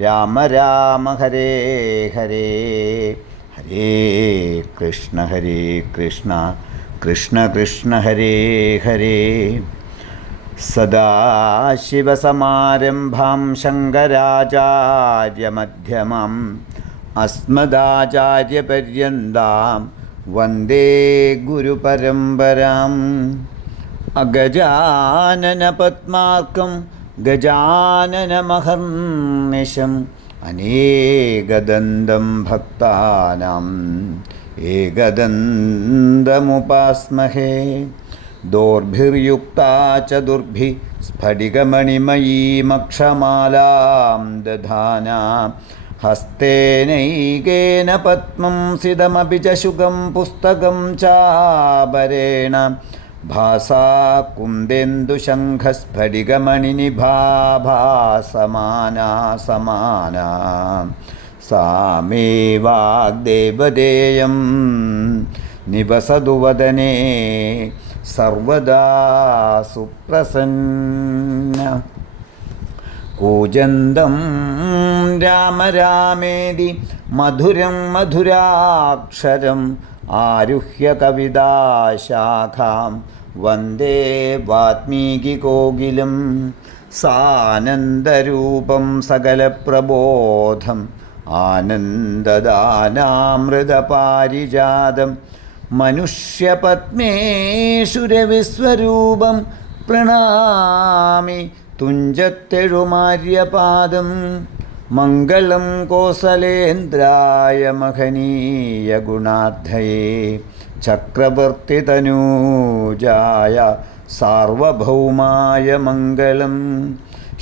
രാമ രാമ ഹരേ ഹരേ ഹരേ കൃഷ്ണ ഹരേ കൃഷ്ണ കൃഷ്ണ കൃഷ്ണ ഹരേ ഹരേ സദാശിവസമാരംഭാം ശങ്കരാചാര്യമധ്യമം അസ്മദാചാര്യപര്യന്താം വന്ദേ ഗുരുപരമ്പരാം गजाननमहं निशम् अनेकदन्तं भक्तानाम् एकदन्तमुपास्महे दोर्भिर्युक्ता च दुर्भिः स्फटिकमणिमयीमक्षमालां दधाना। हस्तेनैकेन पद्मं च शुकं पुस्तकं चाबरेण। കുന്ദേന്ദുശംഖസ്ഫടികമണിനിഭാഭാസമാനാ സമാനാ സാ മേ വാഗ്ദേവദേയം നിവസതു വദനേ സർവദാ സുപ്രസന്ന കൂജന്തം രാമ രാമേതി മധുരം മധുരാക്ഷരം ആരുഹ്യ കവിതാശാഖാം വന്ദേ വാത്മീകികോകിലം സാനന്ദരൂപം സകലപ്രബോധം ആനന്ദദാനാമൃതപാരിജാതം മനുഷ്യപത്മേഷുരവിസ്വരൂപം പ്രണാമി തുഞ്ചത്തെഴുമാര്യപാദം മംഗളം കോസലേന്ദ്രായ മഹനീയ ഗുണാധയേ ചക്രവർത്തിതനൂജായ സാർവഭൗമായ മംഗളം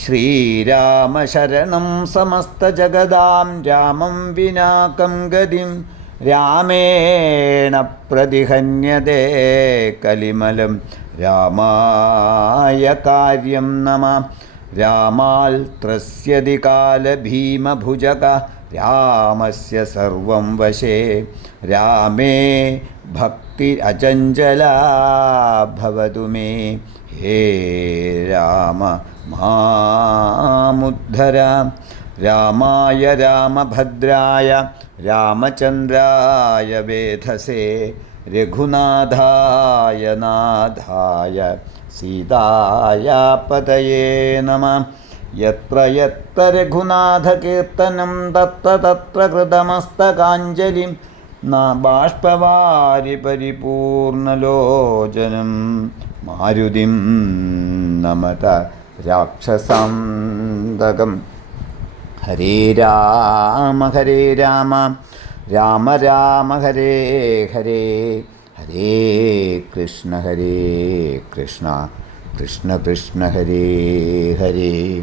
ശ്രീരാമശരണം സമസ്തജഗദാം രാമം വിനാകം ഗതിം രാമേണ പ്രതിഹന്യതേ കലിമലം. രാമായ കാര്യം നമ. രാമാൽ ത്രസ്യതി കാലഭീമഭുജക. रामस्य सर्वं वशे। रामे भक्तिरचञ्जला भवतु मे। हे राम मामुद्धर रामाय रामभद्राय रामचन्द्राय वेधसे। रघुनाथाय नाधाय सीतायापतये नमः। യത്ര യത്ര രഘുനാഥകീർത്തനം തത്ര തത്ര കൃതമസ്തകാഞ്ജലിം ബാഷ്പവാരി പരിപൂർണലോചനം. മാരുതിം നമത രാക്ഷസാന്തകം. ഹരേ രാമ ഹരേ രാമ. രാമ രാമ ഹരേ ഹരേ. ഹരേ കൃഷ്ണ ഹരേ കൃഷ്ണ. കൃഷ്ണ കൃഷ്ണ ഹരേ ഹരേ.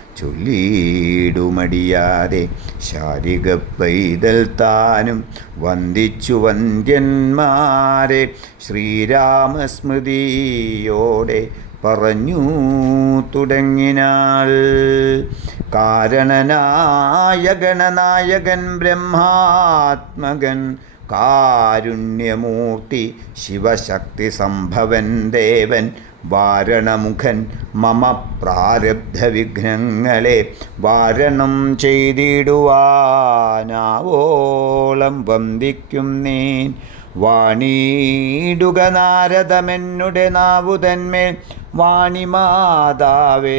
ചൊല്ലിയിടുമടിയാതെ ശാരിക പൈതൽ താനും വന്ദിച്ചു വന്ദ്യന്മാരെ ശ്രീരാമസ്മൃതിയോടെ പറഞ്ഞു തുടങ്ങിനാൽ കാരണനായ ഗണനായകൻ ബ്രഹ്മാത്മകൻ കാരുണ്യമൂർത്തി ശിവശക്തി സംഭവൻ ദേവൻ വാരണമുഖൻ മമ പ്രാരബ്ധ വിഘ്നങ്ങളെ വാരണം ചെയ്തിടുവാനാവോളം വന്ദിക്കും നീൻ. വാണിയിടുക നാരദമെന്നുടെ നാവുതന്മേൽ വാണിമാതാവേ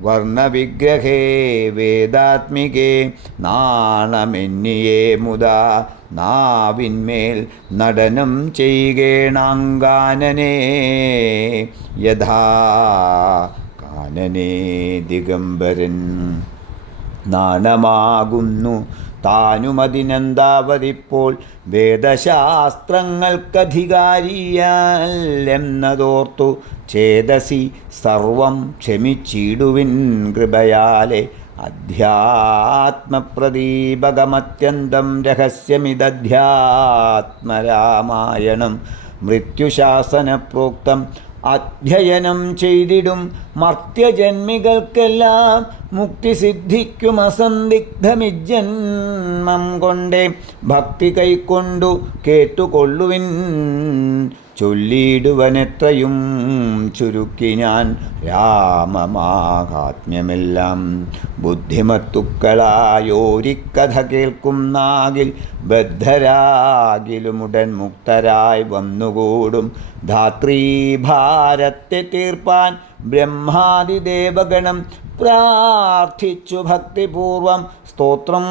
വർണവിഗ്രഹേ വേദാത്മികേ നാണമെന്നിയേ മുതാ. നാവിന്മേൽ നടനം ചെയ്യേണാങ്കാനനേ യഥാ കാനനേ ദിഗംബരൻ നാണമാകുന്നു താനുമതിനെന്താവതിപ്പോൾ വേദശാസ്ത്രങ്ങൾക്കധികാരിയല്ലെന്നതോർത്തു ചേതസി സർവം ക്ഷമിച്ചിടുവിൻ കൃപയാലെ. അധ്യാത്മപ്രദീപകമത്യന്തം രഹസ്യമിതധ്യാത്മരാമായണം മൃത്യുശാസനപ്രോക്തം അധ്യയനം ചെയ്തിടും. മർത്യജന്മികൾക്കെല്ലാം മുക്തി സിദ്ധിക്കും അസന്ദിഗ്ധമിജന്മം കൊണ്ടേ ഭക്തി കൈക്കൊണ്ടു കേട്ടുകൊള്ളുവിൻ. ചൊല്ലിയിടുവനെത്രയും ചുരുക്കി ഞാൻ രാമമാഹാത്മ്യമെല്ലാം. ബുദ്ധിമത്തുക്കളായോരിക്കഥ കേൾക്കുന്നാകിൽ ബദ്ധരാകിലുമുടൻ മുക്തരായി വന്നുകൂടും. ധാത്രീഭാരത്തെ തീർപ്പാൻ ബ്രഹ്മാതിദേവഗണം പ്രാർത്ഥിച്ചു ഭക്തിപൂർവം സ്തോത്രം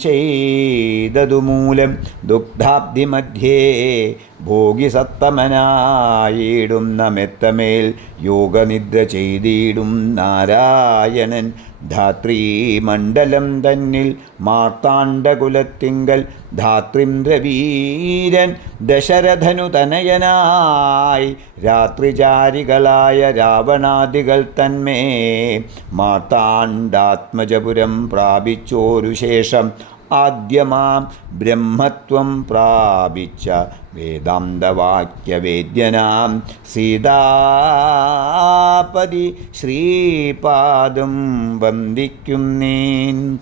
ചെയ്തതുമൂലം ദുഗ്ധാബ്ദി മധ്യേ ഭോഗിസത്തമനായിടുന്ന മെത്തമേൽ യോഗനിദ്ര ചെയ്തിടും നാരായണൻ. ധാത്രീമണ്ഡലം തന്നിൽ മാർത്താണ്ഡകുലത്തിങ്കൽ ധാത്രിന്ദ്രവീരൻ ദശരഥനു തനയനായി രാത്രിചാരികളായ രാവണാദികൾ തന്മേ മാർത്താണ്ഡാത്മജപുരം പ്രാപിച്ചോരു ശേഷം ആദ്യമാം ബ്രഹ്മത്വം പ്രാപിച്ച വേദാന്തവാക്യവേദ്യനാം സീതാപതി ശ്രീപാദം വന്ദിക്കും നീൻ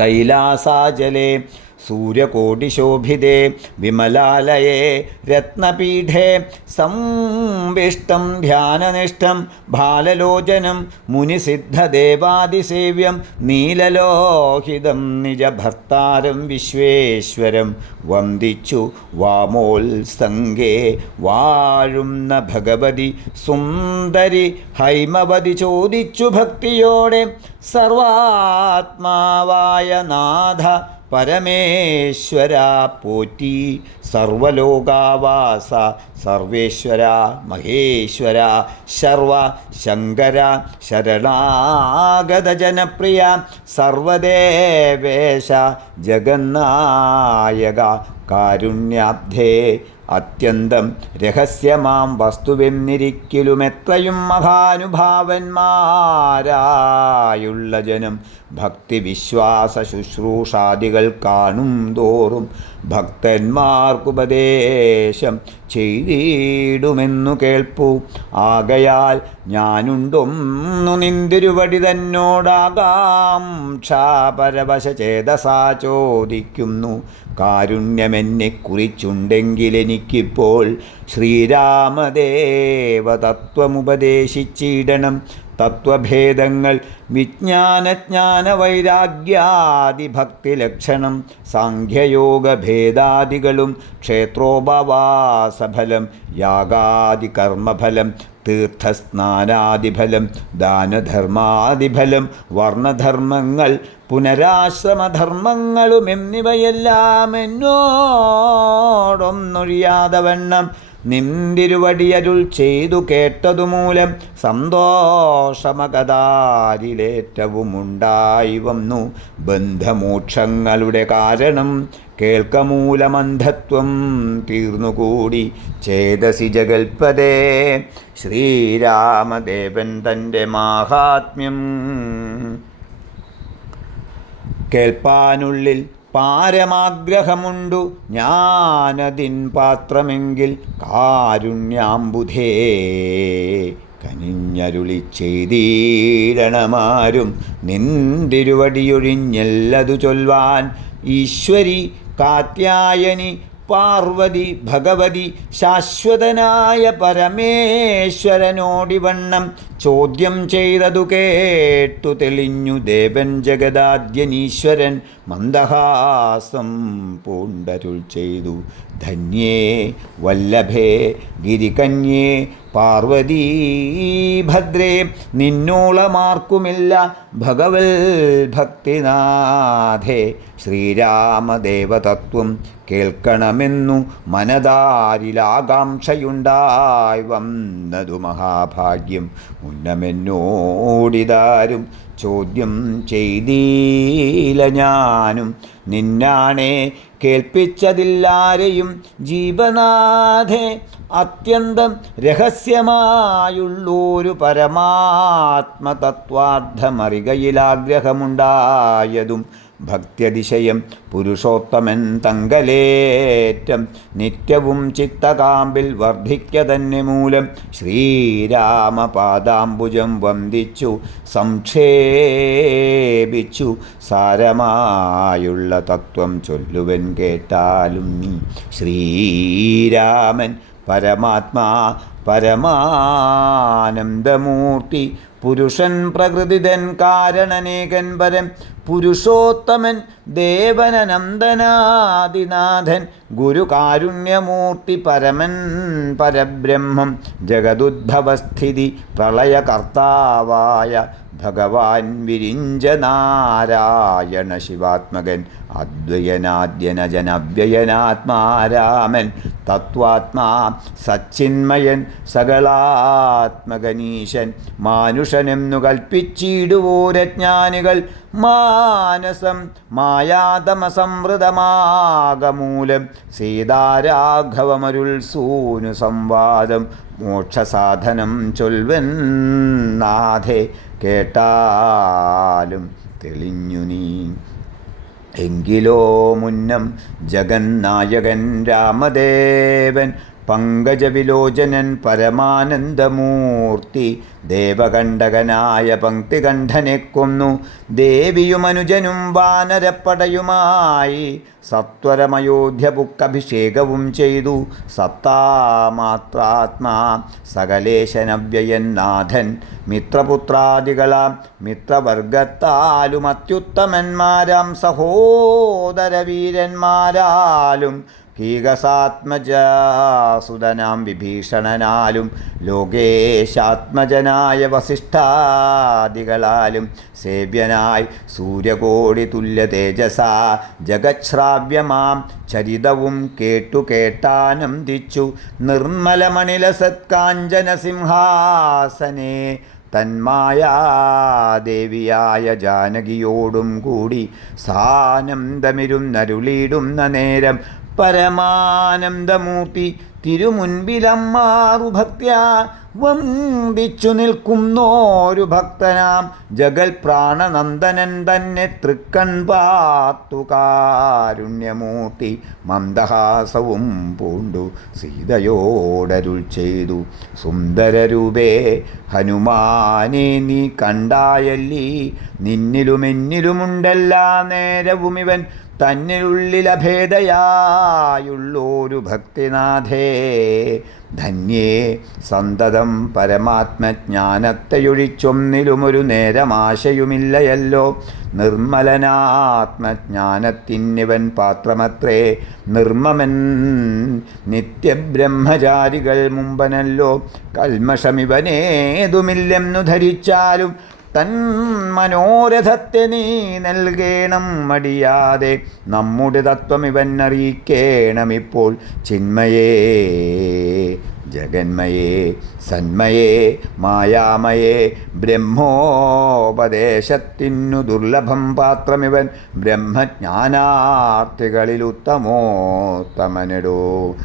കൈലാസാചലേ സൂര്യകോടിശോഭിതേ വിമലാലയേ രത്നപീഠേ സംവിഷ്ടം ധ്യാനനിഷ്ഠം ബാലലോചനം മുനിസിദ്ധദേവാദിസേവ്യം നീലലോഹിതം നിജഭർത്താരം വിശ്വേശ്വരം വന്ദിച്ചു വാമോത്സംഗേ വാഴുന്ന ഭഗവതി സുന്ദരി ഹൈമവതി ചോദിച്ചു ഭക്തിയോടെ സർവാത്മാവായ നാഥ പരമേശ്വര പോറ്റി സർവലോകാവാസ സർവേശ്വര മഹേശ്വര ശർവ ശങ്കര ശരണാഗത ജനപ്രിയ സർവദേവേശ ജഗന്നായക കാരുണ്യാബ്ധേ അത്യന്തം രഹസ്യമാം വസ്തുവെന്നിരിക്കലുമെത്രയും മഹാനുഭാവന്മാരായുള്ള ജനം. ഭക്തിവിശ്വാസ ശുശ്രൂഷാദികൾ കാണും തോറും ഭക്തന്മാർക്കുപദേശം ചെയ്തിടുമെന്നു കേൾപ്പു. ആകയാൽ ഞാനുണ്ടൊന്നു നിന്തിരുവടി തന്നോടാകാംക്ഷാപരവശ ചേതസാ ചോദിക്കുന്നു. കാരുണ്യമെന്നെ കുറിച്ചുണ്ടെങ്കിലെനിക്കിപ്പോൾ ശ്രീരാമദേവ തത്വമുപദേശിച്ചിടണം തത്വഭേദങ്ങൾ വിജ്ഞാനജ്ഞാന വൈരാഗ്യാദിഭക്തി ലക്ഷണം സാഖ്യയോഗഭേദാദികളും ക്ഷേത്രോപവാസഫലം യാഗാദി കർമ്മഫലം തീർത്ഥസ്നാനാദിഫലം ദാനധർമാദിഫലം വർണധർമ്മങ്ങൾ പുനരാശ്രമധർമ്മങ്ങളും എന്നിവയെല്ലാം എന്നോടൊന്നൊഴിയാതെ വണ്ണം നിന്തിരുവടിയരുൾ ചെയ്തു കേട്ടതുമൂലം സന്തോഷമകതാരിലേറ്റവുമുണ്ടായി വന്നു. ബന്ധമോക്ഷങ്ങളുടെ കാരണം കേൾക്കമൂലമന്ധത്വം തീർന്നുകൂടി. ചേതസി ജഗൽപദേ ശ്രീരാമദേവൻ തന്റെ മാഹാത്മ്യം. കേൾപ്പാനുള്ളിൽ പാരമാഗ്രഹമുണ്ടു. ഞാനതിൻ പാത്രമെങ്കിൽ കാരുണ്യാംബുധേ കനിഞ്ഞരുളി ചെയ്തീടണമാരും നിന്തിരുവടിയൊഴിഞ്ഞല്ലതു ചൊൽവാൻ ഈശ്വരി കാത്യായനി പാർവതി ഭഗവതി ശാശ്വതനായ പരമേശ്വരനോടിവണ്ണം ചോദ്യം ചെയ്തതു കേട്ടു തെളിഞ്ഞു ദേവൻ ജഗദാദ്യനീശ്വരൻ മന്ദഹാസം പൂണ്ടരുൾ ചെയ്തു. ധന്യേ വല്ലഭേ ഗിരികന്യേ പാർവതീ ഭദ്രേ നിന്നോളമാർക്കുമില്ല ഭഗവൽ ഭക്തിനാഥേ. ശ്രീരാമദേവതത്വം കേൾക്കണമെന്നു മനതാരിലാകാംക്ഷയുണ്ടായി വന്നതു മഹാഭാഗ്യം. ഉന്നമെന്നോടിതാരും ചോദ്യം ചെയ്തീല ഞാനും. നിന്നാണേ കേൾപ്പിച്ചതില്ലാരെയും ജീവനാഥേ അത്യന്തം രഹസ്യമായുള്ളൊരു പരമാത്മതത്വാർത്ഥമറികയിലാഗ്രഹമുണ്ടായതും ഭക്ത്യതിശയം പുരുഷോത്തമൻ തങ്കലേറ്റം നിത്യവും ചിത്തകാമ്പിൽ വർദ്ധിക്ക തന്നെ മൂലം ശ്രീരാമപാദാംബുജം വന്ദിച്ചു സംക്ഷേപിച്ചു. സാരമായുള്ള തത്വം ചൊല്ലുവൻ കേട്ടാലും നീ ശ്രീരാമൻ പരമാത്മാ പരമാനന്ദമൂർത്തി പുരുഷൻ പ്രകൃതിതൻ കാരണനേകൻ പരം പുരുഷോത്തമൻ ദേവനനന്ദനാദിനാഥൻ. ഗുരുകാരുണ്യമൂർത്തി പരമൻ പരബ്രഹ്മം. ജഗതുദ്ഭവസ്ഥിതി പ്രളയകർത്താവായ ഭഗവാൻ വിരിഞ്ച നാരായണ ശിവാത്മകൻ. അദ്വയനാദ്യനജനവ്യയനാത്മാരാമൻ തത്വാത്മാ സച്ചിന്മയൻ സകലാത്മകനീശൻ മാനുഷനെന്നു കൽപ്പിച്ചിടുവോരജ്ഞാനികൾ മാനസം മായാതമസംവൃതമാകമൂലം സീതാരാഘവമരുൾ സൂനു സംവാദം മോക്ഷസാധനം ചൊൽവൻ നാഥേ കേട്ടാലും തെളിഞ്ഞു നീ എങ്കിലോ മുന്നം ജഗന്നായകൻ രാമദേവൻ പങ്കജവിലോചനൻ പരമാനന്ദമൂർത്തി ദേവകണ്ഠകനായ പങ്ക്തികണ്ഠനെ കൊന്നു. ദേവിയുമനുജനും വാനരപ്പടയുമായി സത്വരമയോധ്യപുക്കഭിഷേകവും ചെയ്തു. സത്താമാത്രാത്മാ സകലേശനവ്യയൻ നാഥൻ മിത്രപുത്രാദികളാം മിത്രവർഗത്താലും അത്യുത്തമന്മാരാം സഹോദരവീരന്മാരാലും കീകസാത്മജാസുതനാം വിഭീഷണനാലും ലോകേശാത്മജനായ വസിഷ്ഠാദികളാലും സേവ്യനായി സൂര്യകോടി തുല്യ തേജസ ജഗശ്രാവ്യമാം ചരിതവും കേട്ടു കേട്ടാനന്ദിച്ചു. നിർമ്മലമണില സത്കാഞ്ചന സിംഹാസനേ തന്മായാദേവിയായ ജാനകിയോടും കൂടി സാനന്ദമിരുന്നരുളിയിടുന്ന നേരം പരമാനന്ദമൂർത്തി തിരുമുൻപിലമ്മാറു ഭക്ത്യാ വന്ദിച്ചു നിൽക്കുന്നോരു ഭക്തനാം ജഗൽ പ്രാണനന്ദനൻ തന്നെ തൃക്കൺ പാത്തു കാരുണ്യമൂർത്തി മന്ദഹാസവും പൂണ്ടു സീതയോടരുൾ ചെയ്തു. സുന്ദരരൂപേ ഹനുമാനെ നീ കണ്ടായല്ലീ. നിന്നിലും എന്നിലുമുണ്ടെല്ലാ നേരവും ഇവൻ തന്നിലുള്ളിലഭേദയായുള്ളൊരു ഭക്തിനാഥേ ധന്യേ സന്തതം പരമാത്മജ്ഞാനത്തെയൊഴിച്ചൊന്നിലുമൊരു നേരമാശയുമില്ലയല്ലോ. നിർമ്മലനാത്മജ്ഞാനത്തിന്നിവൻ പാത്രമത്രേ നിർമ്മമൻ നിത്യബ്രഹ്മചാരികൾ മുമ്പനല്ലോ. കൽമഷമിവനേതുമില്ലെന്നു ധരിച്ചാലും തൻ മനോരഥത്തെ നീ നൽകേണം മടിയാതെ. നമ്മുടെ തത്വം ഇവൻ അറിയിക്കേണം ഇപ്പോൾ. ചിന്മയേ ജഗന്മയേ സന്മയേ മായാമയേ ബ്രഹ്മോപദേശത്തിനു ദുർലഭം പാത്രമിവൻ ബ്രഹ്മജ്ഞാനാർത്ഥികളിൽ ഉത്തമോത്തമനടോ.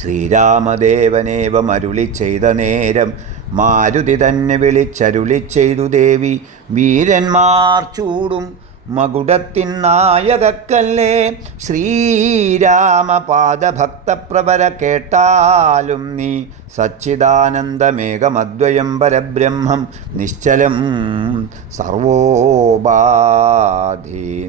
ശ്രീരാമദേവനേവം അരുളി ചെയ്ത നേരം മാരുതി തന്നെ വിളിച്ചരുളി ചെയ്തു ദേവി. വീരന്മാർ ചൂടും മകുടത്തിൻ നായകക്കല്ലേ ശ്രീരാമപാദഭക്തപ്രവര കേട്ടാലും നീ സച്ചിദാനന്ദമേകമദ്വയം പരബ്രഹ്മം നിശ്ചലം സർവോപാധി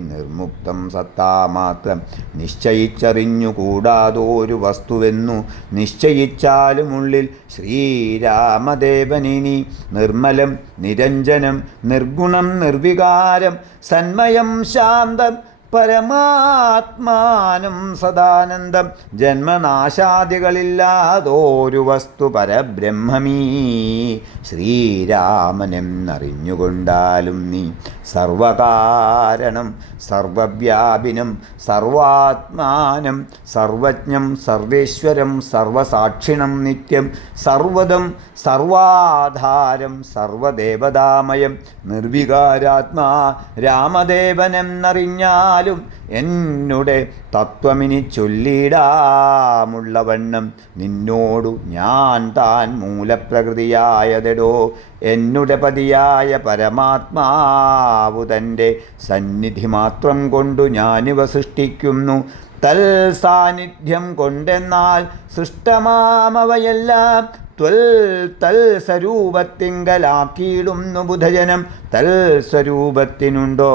നിർമുക്തം സത്താമാത്രം. നിശ്ചയിച്ചറിഞ്ഞുകൂടാതൊരു വസ്തുവെന്നു നിശ്ചയിച്ചാലും ഉള്ളിൽ ശ്രീരാമദേവനിനി നിർമ്മലം നിരഞ്ജനം നിർഗുണം നിർവികാരം സന്മയം ശാന്തം പരമാത്മാനം സദാനന്ദം. ജന്മനാശാദികളില്ലാതോരു വസ്തു പരബ്രഹ്മമീ. ശ്രീരാമനെന്നറിഞ്ഞുകൊണ്ടാലും നീ സർവകാരണം സർവവ്യാപിനം സർവാത്മാനം സർവജ്ഞം സർവേശ്വരം സർവസാക്ഷിണം നിത്യം സർവദം സർവാധാരം സർവദേവതാമയം നിർവികാരാത്മാ രാമദേവനെന്നറിഞ്ഞാലും എന്നുടെ തത്വമിനി ചൊല്ലിടാമുള്ളവണ്ണം നിന്നോടു ഞാൻ താൻ മൂലപ്രകൃതിയായതെടോ എന്നുടെ പതിയായ പരമാത്മാവു തന്റെ സന്നിധി മാത്രം കൊണ്ടു ഞാനിവ സൃഷ്ടിക്കുന്നു. തൽ സാന്നിധ്യം കൊണ്ടെന്നാൽ സൃഷ്ടമാമവയെല്ലാം ത്വൽ തൽ സ്വരൂപത്തിങ്കലാക്കിയിടുന്നു ബുധജനം. തൽ സ്വരൂപത്തിനുണ്ടോ?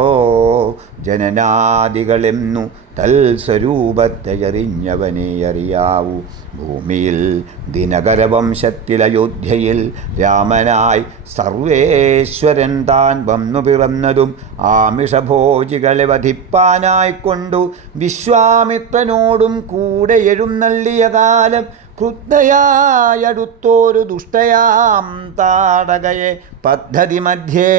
ജനനാദികളെന്നു തൽ സ്വരൂപത്തെ അറിഞ്ഞവനെ അറിയാവൂ. ഭൂമിയിൽ ദിനകരവംശത്തിൽ അയോധ്യയിൽ രാമനായി സർവേശ്വരൻ താൻ വന്നു പിറന്നതും ആമിഷഭോജികളെ വധിപ്പാനായിക്കൊണ്ടു വിശ്വാമിത്രനോടും കൂടെ എഴുന്നള്ളിയ കാലം ക്രുദ്ധയായടുത്തോരു ദുഷ്ടയാം താടകയെ പദ്ധതി മധ്യേ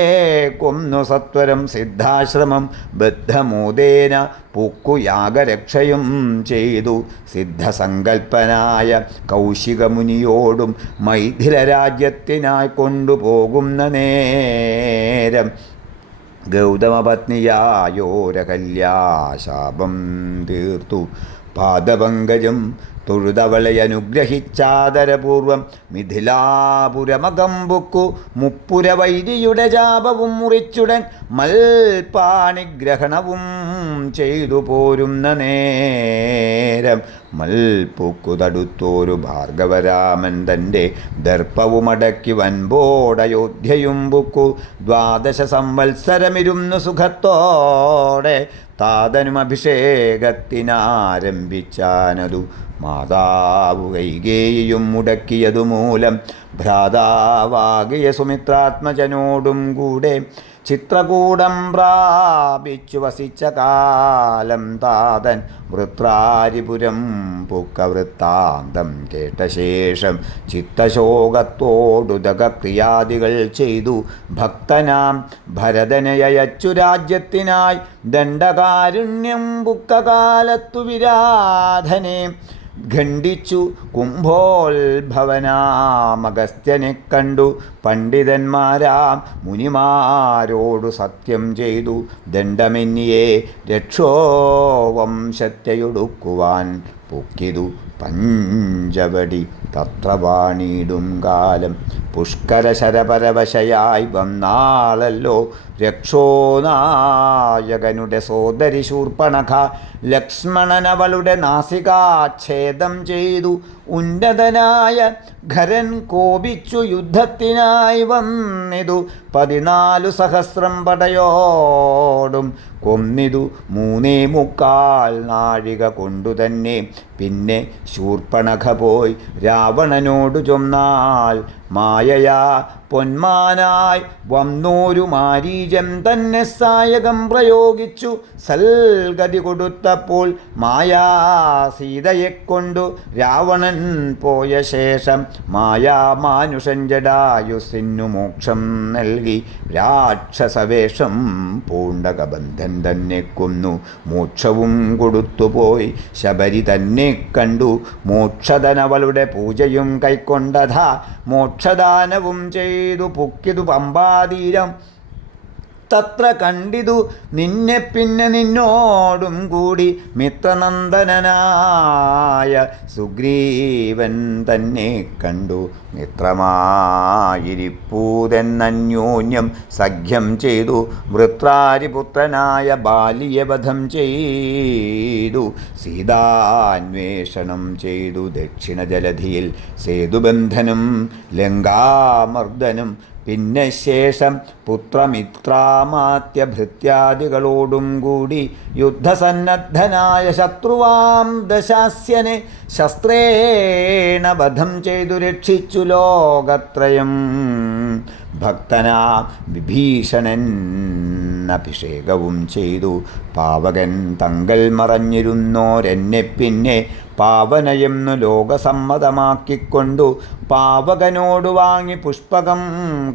കൊന്നു സത്വരം സിദ്ധാശ്രമം ബദ്ധമൂതേന പൂക്കുയാഗരക്ഷയും ചെയ്തു സിദ്ധസങ്കൽപ്പനായ കൗശികമുനിയോടും മൈഥില രാജ്യത്തിനായി കൊണ്ടുപോകുന്ന നേരം ഗൗതമപത്നിയായോരകല്യാശാപം തീർത്തു. പാദപങ്കജം തൊഴുതവളെ അനുഗ്രഹിച്ചാദരപൂർവം മിഥിലാപുരമകമ്പുക്കു മുപ്പുര വൈരിയുടെ ജാപവും മുറിച്ചുടൻ മൽപാണിഗ്രഹണവും ചെയ്തു പോരുന്ന നേരം മൽപ്പുക്കു തടുത്തോരു ഭാർഗവരാമൻ തന്റെ ദർപ്പവുമടക്കി വൻപോടയോധ്യയും പുക്കു ദ്വാദശ സംവത്സരമിരുന്നു സുഖത്തോടെ താതനും അഭിഷേകത്തിനാരംഭിച്ചാനതു മാതാവു കൈകേയും മുടക്കിയതുമൂലം ഭ്രാതാവാകിയ സുമിത്രാത്മജനോടും കൂടെ ചിത്രകൂടം പ്രാപിച്ചു വസിച്ച കാലം താതൻ വൃത്രാരിപുരം പുക്ക വൃത്താന്തം കേട്ട ശേഷം ചിത്തശോകത്തോടുതകക്രിയാദികൾ ചെയ്തു. ഭക്തനാം ഭരതനയച്ചു രാജ്യത്തിനായി ദണ്ഡകാരുണ്യം പുക്കകാലത്തു വിരാധനെ ഖണ്ഡിച്ചു കുംഭോത്ഭവനാമഗസ്ത്യനെ കണ്ടു. പണ്ഡിതന്മാരാം മുനിമാരോടു സത്യം ചെയ്തു. ദണ്ഡമെന്നിയെ രക്ഷോവംശത്തെയൊടുക്കുവാൻ പൊക്കിതു. പഞ്ചവടി തത്രവാണിയിടും കാലം. പുഷ്കരശരപരവശയായി വന്നാളല്ലോ. രക്ഷോനായകനുടെ സോദരി ശൂർപ്പണഖ ലക്ഷ്മണനവളുടെ നാസികാച്ഛേദം ചെയ്തു. ഉന്നതനായ ഖരൻ കോപിച്ചു യുദ്ധത്തിനായി വന്നിതു. പതിനാലു സഹസ്രം പടയോടൊപ്പം കൊന്നിതു മൂന്നേ മുക്കാൽ നാഴിക കൊണ്ടു തന്നെ. പിന്നെ ശൂർപ്പണഖ പോയി രാവണനോടു ചൊന്നാൽ മായയാ പൊന്മാനായി വന്നോരു മാരീജം തന്നെ സായകം പ്രയോഗിച്ചു. സൽഗതി കൊടുത്തപ്പോൾ മായാ സീതയെ കൊണ്ടു രാവണൻ പോയ ശേഷം മായാ മാനുഷൻ ജടായുസിനു മോക്ഷം നൽകി. രാക്ഷസവേഷം പൂണ്ടകബന്ധൻ തന്നെ കൊന്നു. മോക്ഷവും കൊടുത്തുപോയി. ശബരി തന്നെ കണ്ടു. മോക്ഷധനവളുടെ പൂജയും കൈക്കൊണ്ടതാ. മോക്ഷദാനവും ചെയ്തു. പുക്കിതു പമ്പാതീരം. തത്ര കണ്ടിതു നിന്നെ പിന്നെ നിന്നോടും കൂടി മിത്രനന്ദനായ സുഗ്രീവൻ തന്നെ കണ്ടു. മിത്രമായിരിപ്പൂതെന്നന്യോന്യം സഖ്യം ചെയ്തു. വൃത്രാരിപുത്രനായ ബാലിയവധം ചെയ്തു. സീതാന്വേഷണം ചെയ്തു ദക്ഷിണ ജലധിയിൽ സേതുബന്ധനം ലങ്കാമർദ്ദനം പിന്നെ ശേഷം പുത്രമിത്രാമാത്യ ഭൃത്യാദികളോടും കൂടി യുദ്ധസന്നദ്ധനായ ശത്രുവാം ദശാസ്യനെ ശസ്ത്രേണ വധം ചെയ്തു രക്ഷിച്ചു ലോകത്രയം. ഭക്തനാ വിഭീഷണൻ അഭിഷേകവും ചെയ്തു. പാവകൻ തങ്കൽ മറഞ്ഞിരുന്നോരെന്നെ പിന്നെ പാവനയെന്നു ലോകസമ്മതമാക്കിക്കൊണ്ടു പാവകനോടു വാങ്ങി പുഷ്പകം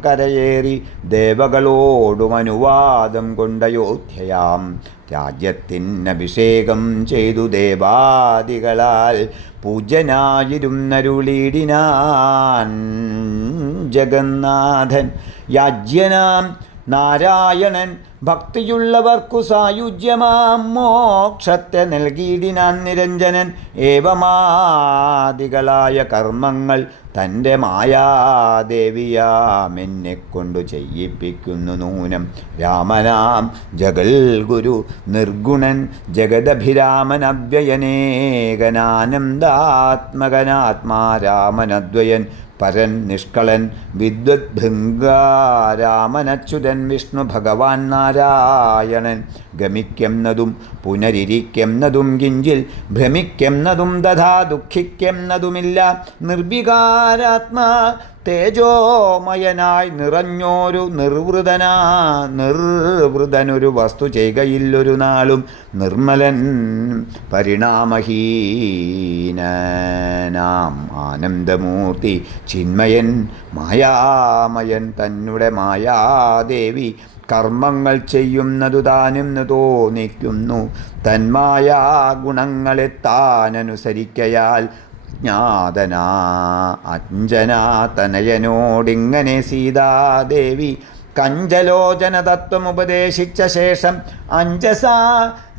കരയേറി ദേവകളോടും അനുവാദം കൊണ്ടയോധ്യയാം രാജ്യത്തിനഭിഷേകം ചെയ്തു ദേവാദികളാൽ പൂജനായിരുന്നരുളിടിനാൻ ജഗന്നാഥൻ. യാജ്യനാം നാരായണൻ ഭക്തിയുള്ളവർക്കു സായുജ്യമാം മോക്ഷത്തെ നൽകിയിടിനാൻ നിരഞ്ജനൻ. ഏവമാദികളായ കർമ്മങ്ങൾ തന്റെ മായാദേവിയാമെന്നെ കൊണ്ടു ചെയ്യിപ്പിക്കുന്നു നൂനം. രാമനാം ജഗൽ ഗുരു നിർഗുണൻ ജഗദഭിരാമൻ അവ്യയനേകനാനന്ദാത്മകനാത്മാ രാമനദ്വയൻ. പരൻ നിഷ്കളൻ വിദ്വത് ഭൃംഗാരാമനച്യുതൻ വിഷ്ണു ഭഗവാൻ നാരായണൻ. ഗമിക്കെന്നതും പുനരിരിക്കെന്നതും കിഞ്ചിൽ ഭ്രമിക്കെന്നതും തഥാ ദുഃഖിക്കെന്നതുമില്ല. നിർവികാരാത്മാ തേജോമയനായി നിറഞ്ഞോരു നിർവൃതനാ നിർവൃതനൊരു വസ്തു ചെയ്യുകയില്ലൊരു നാളും നിർമ്മലൻ പരിണാമഹീനാം ആനന്ദമൂർത്തി ചിന്മയൻ മായാമയൻ തന്നെ മായാദേവി കർമ്മങ്ങൾ ചെയ്യുന്നതു താനെന്ന് തോന്നിക്കുന്നു. തന്മായാ ഗുണങ്ങളെ താനനുസരിക്കയാൽ ജ്ഞാതനാ അഞ്ജനാ തനയനോടിങ്ങനെ സീതാദേവി കഞ്ചലോചന തത്വമുപദേശിച്ച ശേഷം അഞ്ജസാ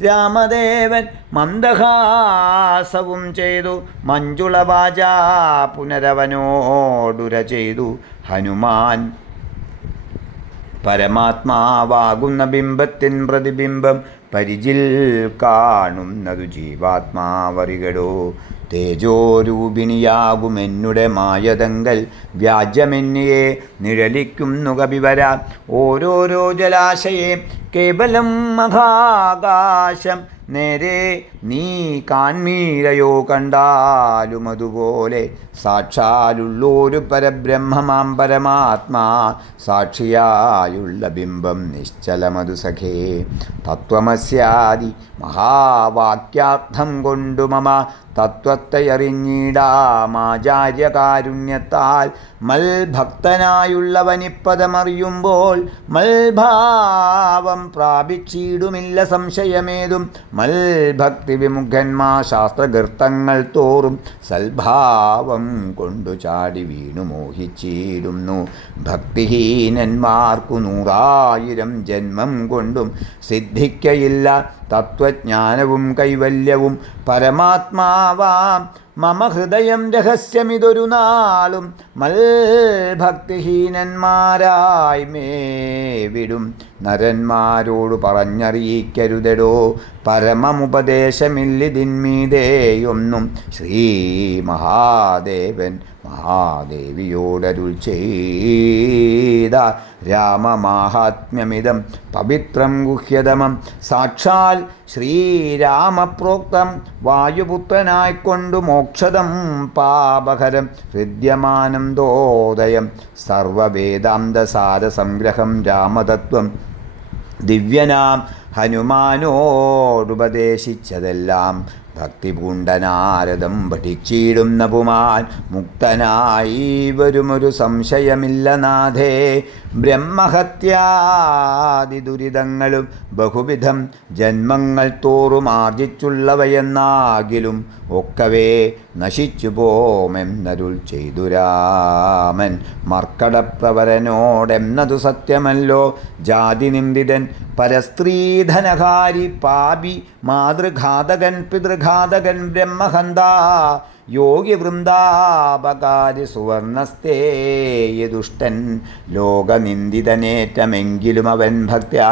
രാമദേവൻ മന്ദഹാസവും ചെയ്തു മഞ്ജുളവാച പുനരവനോടുര ചെയ്തു. ഹനുമാൻ പരമാത്മാവാകുന്ന ബിംബത്തിൻ പ്രതിബിംബം പരിചിൽ കാണുന്നതു ജീവാത്മാവറികടോ. തേജോരൂപിണിയാകും എന്നുടെ മായതങ്കൽ വ്യാജമെന്നിയെ നിഴലിക്കുന്നു കവിവര ഓരോരോ ജലാശയെ കേവലം മഹാകാശം. നേരെ നീ കാൺമീരയോ കണ്ടാലും അതുപോലെ സാക്ഷാലുള്ളൊരു പരബ്രഹ്മമാം പരമാത്മാ. സാക്ഷിയായുള്ള ബിംബം നിശ്ചലമതു സഖേ. തത്വമസ്യാദി മഹാവാക്യാർത്ഥം കൊണ്ടു മമ തത്വത്തെ മൽഭക്തനായുള്ളവനിപ്പതമറിയുമ്പോൾ മൽഭാവം പ്രാപിച്ചിടുമില്ല സംശയമേതും. മൽഭക്തി വിമുഖന്മാ ശാസ്ത്രഗർത്തങ്ങൾ തോറും സൽഭാവം കൊണ്ടു ചാടി വീണു മോഹിച്ചിടുന്നു. ഭക്തിഹീനന്മാർക്കു നൂറായിരം ജന്മം കൊണ്ടും സിദ്ധിക്കയില്ല. തത്വജ്ഞാനവും കൈവല്യവും പരമാത്മാവാം. മമ ഹൃദയം രഹസ്യമിതൊരു നാളും മൽഭക്തിഹീനന്മാരായി മേവിടും. നരന്മാരോട് പറഞ്ഞറിയിക്കരുതെടോ. പരമമുപദേശമില്ലിതിന്മീതേയൊന്നും ശ്രീ മഹാദേവൻ മഹാദേവിയോടരുൾ ചെയ്ത രാമമാഹാത്മ്യമിതം പവിത്രം ഗുഹ്യതമം. സാക്ഷാൽ ശ്രീരാമപ്രോക്തം വായുപുത്രനായിക്കൊണ്ടു മോക്ഷദം പാപഹരം ഹൃദ്യമാനന്ദോദയം സർവവേദാന്തസാരസംഗ്രഹം രാമതത്വം ദിവ്യനാം ഹനുമാനോടുപദേശിച്ചതെല്ലാം ഭക്തിപൂണ്ടനാരദം പഠിച്ചിടുന്ന പുമാൻ മുക്തനായി വരുമൊരു സംശയമില്ല നാഥേ. ബ്രഹ്മഹത്യാദി ദുരിതങ്ങളും ബഹുവിധം ജന്മങ്ങൾ തോറും ആർജിച്ചുള്ളവയെന്നാകിലും ഒക്കവേ നശിച്ചു പോമെന്നരുൾ ചെയ്തു രാമൻ. മർക്കടപ്രവരനോടെന്നതു സത്യമല്ലോ. ജാതി നിന്ദിതൻ പരസ്ത്രീധനകാരി പാപി മാതൃഘാതകൻ പിതൃഘാതകൻ ബ്രഹ്മഹന്ത യോഗി വൃന്ദാപകാരി സുവർണസ്തേ ദുഷ്ടൻ ലോകനിന്ദിതനേറ്റമെങ്കിലും അവൻ ഭക്ത്യ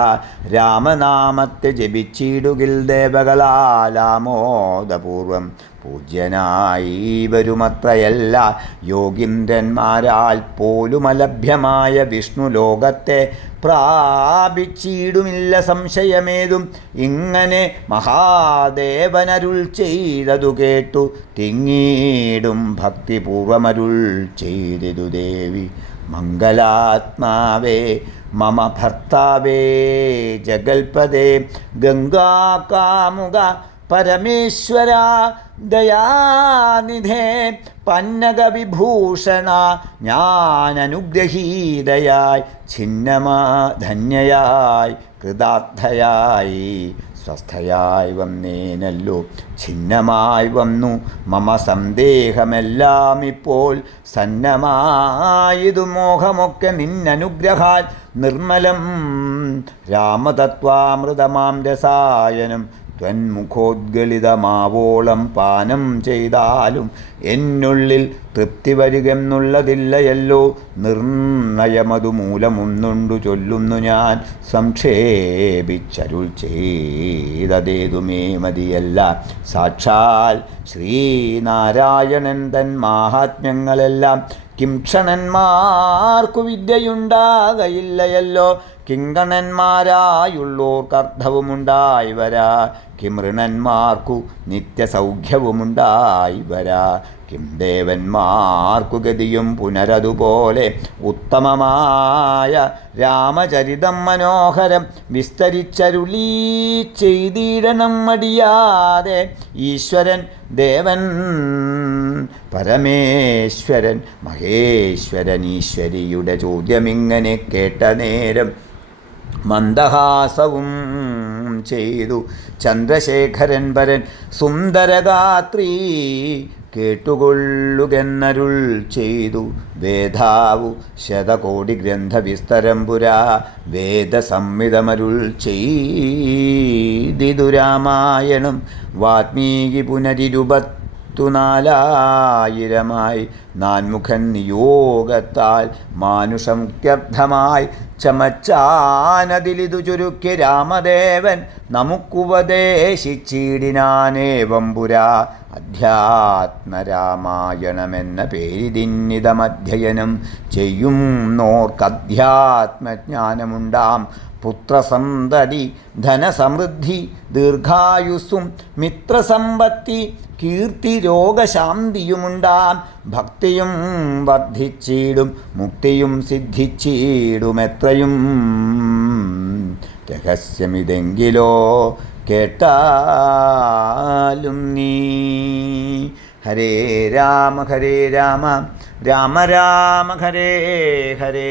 രാമനാമത്തെ ജപിച്ചിടുകിൽ ദേവകളാലാമോദപൂർവം. പൂജ്യനായി വരുമത്രയല്ല. യോഗീന്ദ്രന്മാരാൽ പോലുമലഭ്യമായ വിഷ്ണു ലോകത്തെ പ്രാപിച്ചിടുമില്ല സംശയമേതും. ഇങ്ങനെ മഹാദേവനരുൾ ചെയ്തതു കേട്ടു. തിങ്ങീടും ഭക്തിപൂർവമരുൾ ചെയ്തിതു ദേവി. മംഗലാത്മാവേ മമ ഭർത്താവേ ജഗൽപദേ ഗംഗാകാമുക പരമേശ്വര ദയാനിധേ പന്നകവിഭൂഷണ ഞാനനുഗ്രഹീതയായി ഛിന്നമാ ധന്യയായി കൃതാർത്ഥയായി സ്വസ്ഥയായി വന്നേനല്ലോ. ഛിന്നമായി വന്നു മമ സന്ദേഹമെല്ലാം ഇപ്പോൾ സന്നമായതു മോഹമൊക്കെ നിന്നനുഗ്രഹാൽ നിർമ്മലം. രാമതത്വാമൃതമാം രസായനം ത്വന്മുഖോദ്ഗളിതമാവോളം പാനം ചെയ്താലും എന്നുള്ളിൽ തൃപ്തി വരികെന്നുള്ളതില്ലയല്ലോ. നിർണയമതു മൂലമൊന്നുണ്ടു ചൊല്ലുന്നു ഞാൻ. സംക്ഷേപിച്ചരുൾ ചെയ്തതേതുമേ മതിയല്ല. സാക്ഷാൽ ശ്രീനാരായണൻ തൻ മാഹാത്മ്യങ്ങളെല്ലാം കിംക്ഷണന്മാർക്കു വിദ്യയുണ്ടാകയില്ലയല്ലോ. കിങ്കണന്മാരായുള്ളോർക്കർത്ഥവുമുണ്ടായി വരാ. കിമൃണന്മാർക്കു നിത്യസൗഖ്യവുമുണ്ടായി വരാ. കിം ദേവന്മാർക്കു ഗതിയും പുനരതുപോലെ ഉത്തമമായ രാമചരിതം മനോഹരം വിസ്തരിച്ചരുളീ ചെയ്തിടണം മടിയാതെ. ഈശ്വരൻ ദേവൻ പരമേശ്വരൻ മഹേശ്വരൻ ഈശ്വരിയുടെ ചോദ്യമിങ്ങനെ കേട്ട നേരം മന്ദഹാസവും ചെയ്തു. ചന്ദ്രശേഖരൻ വരൻ സുന്ദരഗാത്രീ കേട്ടുകൊള്ളുകെന്നരുൾ ചെയ്തു. വേദാവു ശതകോടി ഗ്രന്ഥവിസ്തരം പുരാ വേദസംഹിതമരുൾ ചെയ്തിതു രാമായണം. വാത്മീകി പുനരിരുപത്തി നാൻമുഖൻ നിയോഗത്താൽ മാനുഷമുക്ത്യർത്ഥമായി ചമച്ചാനതിലിതു ചുരുക്കി രാമദേവൻ നമുക്കുപദേശിച്ചിടിനാനേവം പുരാ അധ്യാത്മരാമായണമെന്ന പേരിതിന്നിതമധ്യയനം ചെയ്യും നോർക്കധ്യാത്മജ്ഞാനമുണ്ടാം. പുത്രസന്തതി ധനസമൃദ്ധി ദീർഘായുസ്സും മിത്രസമ്പത്തി കീർത്തി രോഗശാന്തിയുമുണ്ടാം. ഭക്തിയും വർദ്ധിച്ചിടും മുക്തിയും സിദ്ധിച്ചിടുമെത്രയും രഹസ്യമിതെങ്കിലോ കേട്ടാലും നീ. ഹരേ രാമ ഹരേ രാമ രാമ രാമ ഹരേ ഹരേ.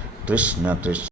കൃഷ്ണ കൃഷ്ണ